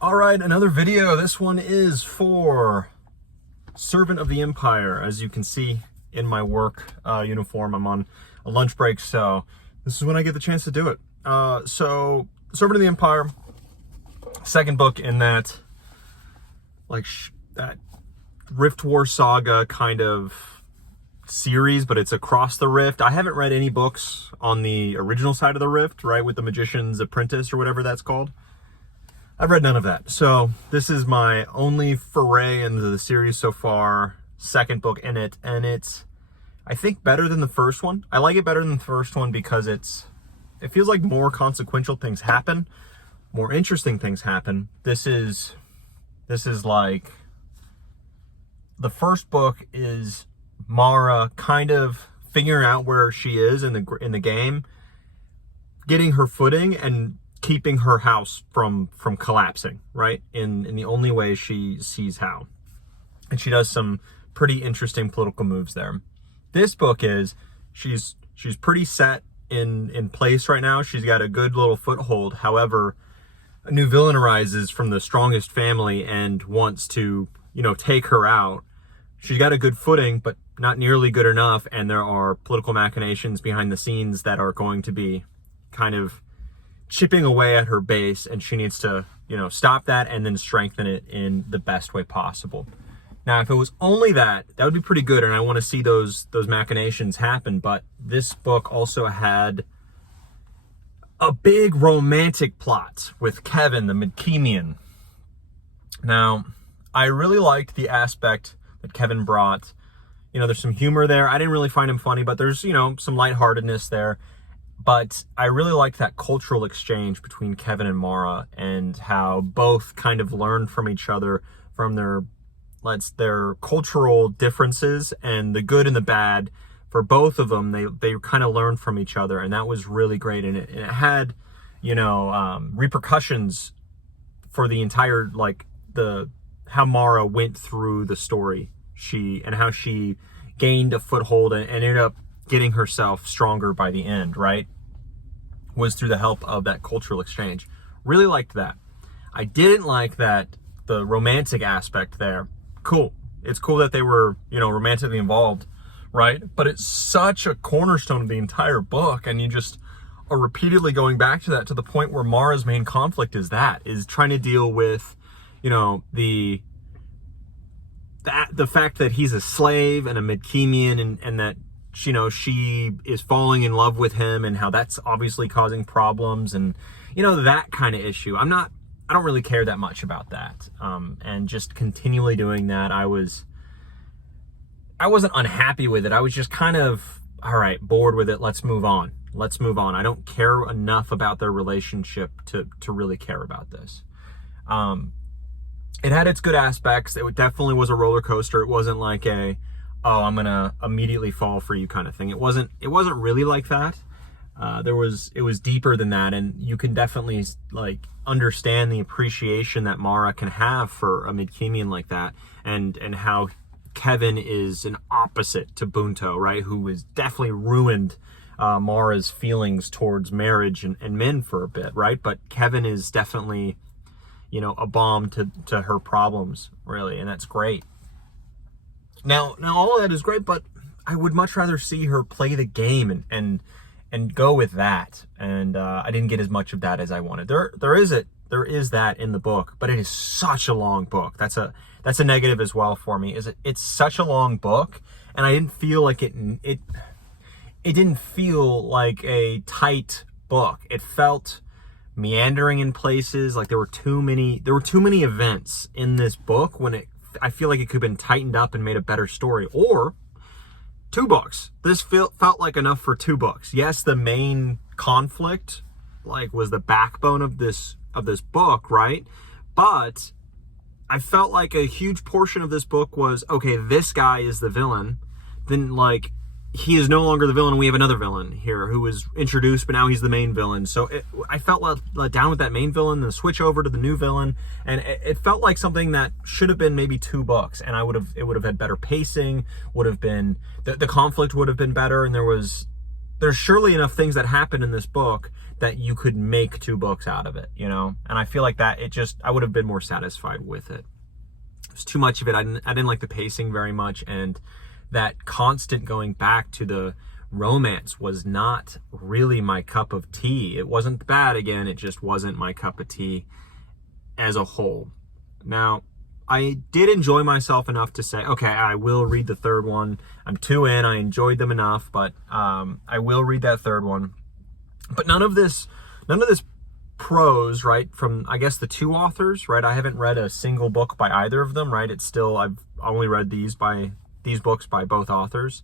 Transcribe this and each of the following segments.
All right, another video. This one is for Servant of the Empire. As you can see in my work uniform, I'm on a lunch break, so this is when I get the chance to do it. So Servant of the Empire, second book in that, that Rift War saga kind of series, but it's across the Rift. I haven't read any books on the original side of the Rift, right, with the Magician's Apprentice or whatever that's called. I've read none of that. So this is my only foray into the series so far, second book in it, and it's, I think, better than the first one. I like it better than the first one because it feels like more consequential things happen, more interesting things happen. This is like, the first book is Mara kind of figuring out where she is in the game, getting her footing and keeping her house from collapsing, right? In the only way she sees how. And she does some pretty interesting political moves there. This book is, she's pretty set in place right now. She's got a good little foothold. However, a new villain arises from the strongest family and wants to, take her out. She's got a good footing, but not nearly good enough. And there are political machinations behind the scenes that are going to be kind of chipping away at her base, and she needs to, stop that and then strengthen it in the best way possible. Now, if it was only that would be pretty good, and I want to see those machinations happen, but this book also had a big romantic plot with Kevin, the Midkemian. Now, I really liked the aspect that Kevin brought. There's some humor there. I didn't really find him funny, but there's, some lightheartedness there. But I really liked that cultural exchange between Kevin and Mara, and how both kind of learned from each other, from their cultural differences, and the good and the bad. For both of them, they kind of learned from each other, and that was really great. And it had, repercussions for the entire, how Mara went through the story. How she gained a foothold and ended up getting herself stronger by the end, right? Was through the help of that cultural exchange. Really liked that. I didn't like that the romantic aspect there. Cool. It's cool that they were, romantically involved, right? But it's such a cornerstone of the entire book, and you just are repeatedly going back to that, to the point where Mara's main conflict is trying to deal with, the fact that he's a slave and a Midkemian, and that she is falling in love with him, and how that's obviously causing problems, and that kind of issue. I don't really care that much about that. And just continually doing that, I wasn't unhappy with it. I was just kind of, all right, bored with it. Let's move on. I don't care enough about their relationship to really care about this. It had its good aspects. It definitely was a roller coaster. It wasn't like I'm gonna immediately fall for you kind of thing. It wasn't really like that. It was deeper than that, and you can definitely understand the appreciation that Mara can have for a Midkemian like that, and how Kevin is an opposite to Bunto, right? Who has definitely ruined Mara's feelings towards marriage and men for a bit, right? But Kevin is definitely, a balm to her problems, really, and that's great. Now all of that is great, but I would much rather see her play the game and go with that. And I didn't get as much of that as I wanted. There is that in the book, but it is such a long book. That's a negative as well for me. It's such a long book, and I didn't feel like it didn't feel like a tight book. It felt meandering in places, like there were too many events in this book when I feel like it could have been tightened up and made a better story. Or 2 books. This felt like enough for 2 books. Yes, the main conflict was the backbone of this book, right? But I felt like a huge portion of this book was, okay, this guy is the villain. Then he is no longer the villain. We have another villain here who was introduced, but now he's the main villain. So I felt let down with that main villain, then switch over to the new villain. And it felt like something that should have been maybe 2 books. And it would have had better pacing, the conflict would have been better. And there's surely enough things that happened in this book that you could make 2 books out of it, you know? And I feel like that I would have been more satisfied with it. It was too much of it. I didn't like the pacing very much, and that constant going back to the romance was not really my cup of tea. It wasn't bad, again, it just wasn't my cup of tea as a whole. Now, I did enjoy myself enough to say, okay, I will read the 3rd one. I'm 2 in, I enjoyed them enough, but I will read that 3rd one. But none of this prose, right, from, I guess, the 2 authors, right? I haven't read a single book by either of them, right? I've only read these books by both authors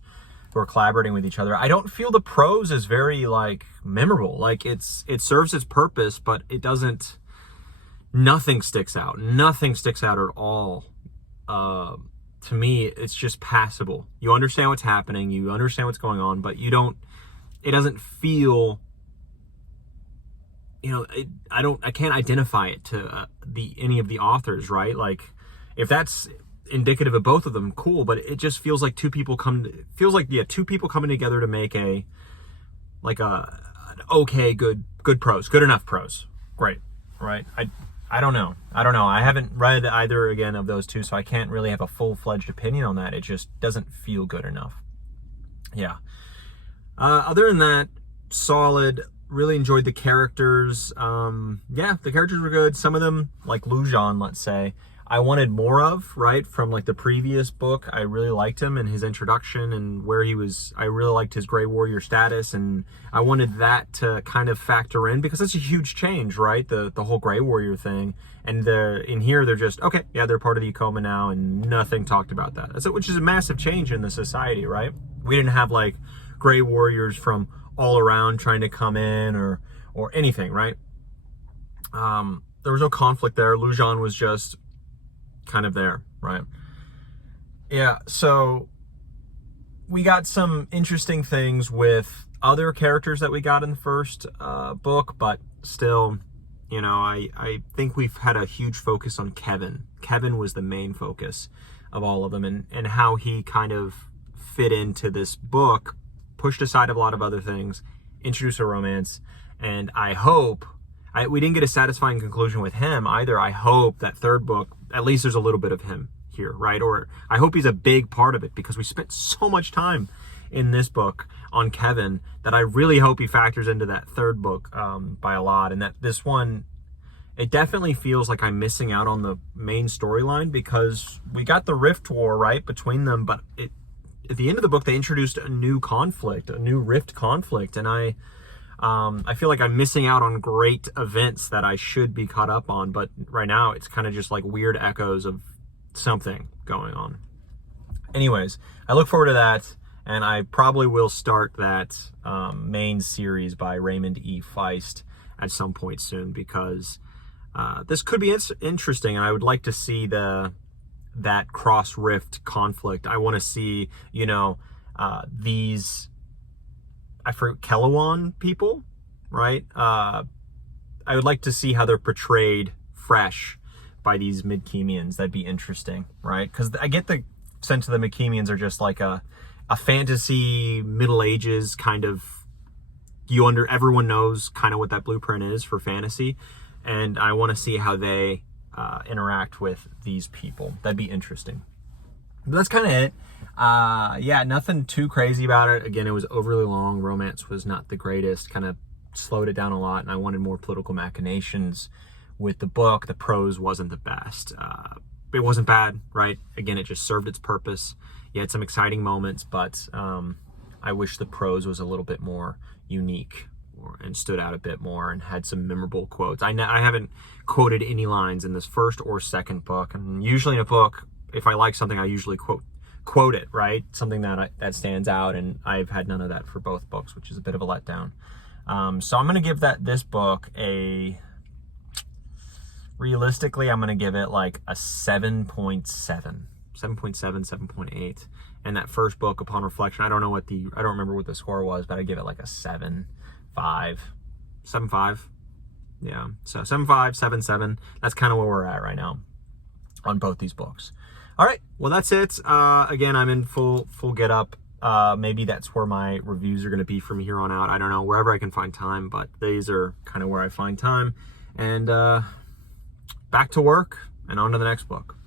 who are collaborating with each other. I don't feel the prose is very, like, memorable. Like, it serves its purpose, but it doesn't, nothing sticks out. Nothing sticks out at all. To me, it's just passable. You understand what's happening, you understand what's going on, but it doesn't feel, you know, I can't identify it to any of the authors, right? Like, if that's indicative of both of them, cool, but it just feels like two people coming together to make an okay, good prose, good enough prose. Great, right? I don't know. I haven't read either, again, of those 2, so I can't really have a full-fledged opinion on that. It just doesn't feel good enough. Yeah. Other than that, solid. Really enjoyed the characters. Yeah, the characters were good. Some of them, like Lujan, let's say, I wanted more of, right, from like the previous book. I really liked him and his introduction and where he was. I really liked his Grey Warrior status, and I wanted that to kind of factor in, because that's a huge change, right? The whole Grey Warrior thing. And in here, they're just, okay, yeah, they're part of the Yukoma now, and nothing talked about that. Which is a massive change in the society, right? We didn't have like Grey Warriors from all around trying to come in or anything, right? There was no conflict there. Lujan was just kind of there, right? Yeah, so we got some interesting things with other characters that we got in the first book, but still, you know, I think we've had a huge focus on Kevin. Kevin was the main focus of all of them, and how he kind of fit into this book, pushed aside a lot of other things, introduced a romance, and I hope, we didn't get a satisfying conclusion with him either. I hope that 3rd book, at least there's a little bit of him here, right? Or I hope he's a big part of it, because we spent so much time in this book on Kevin that I really hope he factors into that 3rd book by a lot. And that this one, it definitely feels like I'm missing out on the main storyline, because we got the Rift War, right, between them, but at the end of the book, they introduced a new conflict, a new Rift conflict, and I feel like I'm missing out on great events that I should be caught up on, but right now it's kind of just like weird echoes of something going on. Anyways, I look forward to that, and I probably will start that main series by Raymond E. Feist at some point soon, because this could be interesting, and I would like to see that cross-rift conflict. I want to see, you know, these, I forget, Kelluan people, right? I would like to see how they're portrayed fresh by these Midkemians. That'd be interesting, right? Because I get the sense of the Midkemians are just like a fantasy Middle Ages kind of, everyone knows kind of what that blueprint is for fantasy, and I want to see how they interact with these people. That'd be interesting. But that's kind of it. Yeah, nothing too crazy about it. Again, it was overly long. Romance was not the greatest. Kind of slowed it down a lot, and I wanted more political machinations with the book. The prose wasn't the best. It wasn't bad, right? Again, it just served its purpose. You had some exciting moments, but I wish the prose was a little bit more unique and stood out a bit more and had some memorable quotes. I haven't quoted any lines in this first or second book, and usually in a book, if I like something, I usually quote it, right? Something that stands out, and I've had none of that for both books, which is a bit of a letdown. So I'm going to give this book realistically, I'm going to give it like a 7.7, 7.8. And that first book, upon reflection, I don't remember what the score was, but I give it like a 7.5. Yeah, so 7.5, 7.7. That's kind of where we're at right now on both these books. All right, well, that's it. Again, I'm in full get up Maybe that's where my reviews are going to be from here on out. I don't know, wherever I can find time, but these are kind of where I find time. And back to work and on to the next book.